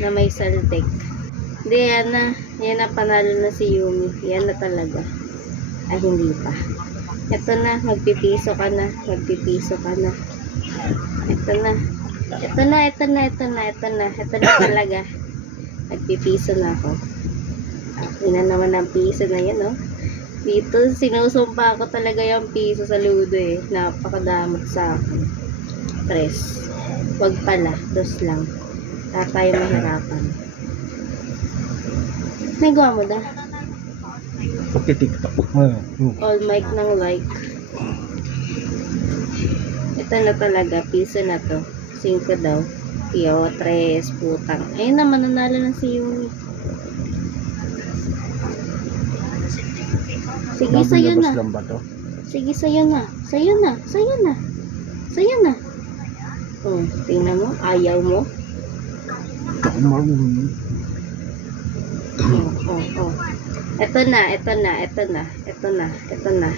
na may saltek. Hindi, yan na. Yan na, panalo na si Yumi. Yan na talaga. Ay, hindi pa. Ito na, magpipiso ka na. Magpipiso ka na. Ito na. Ito na, ito na, ito na, ito na. Ito na talaga. Magpipiso na ako. Ina naman ang piso na yan, oh. Dito, sinusumpa ko talaga yung piso sa ludo eh. Napakadamot sa akin. 3. Wag pala, 2 lang. Kaya tayo mahirapan. May gawa mo da? Pagkitiktok. All mic ng like. Ito na talaga, piso na to. 5 daw. Iyo, 3, putang. Ayun na, mananalo na si Yumi. Sige, sa'yo na. Lang ba to? Sige, sa'yo na. Sa'yo na. Sa'yo na. Sa'yo na. Oh, tingnan mo. Ayaw mo. Oh. Ito na. Ito na. Ito na. Ito na. Ito na.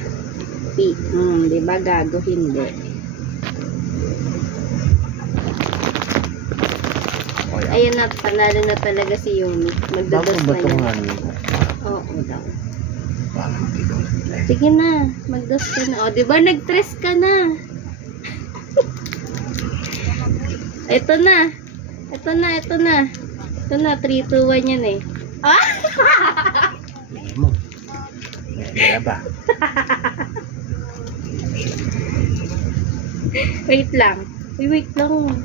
Diba gago? Hindi. Ayun na. Panalo na talaga si Yumi. Magdados na yan. Oo daw. Sige na, magdos ka na. O, diba nag-tres ka na? Ito na. Ito na, ito na. Ito na, 3, 2, 1 yan eh. Ah! Hindi mo. Hindi ba? Wait lang. Wait lang.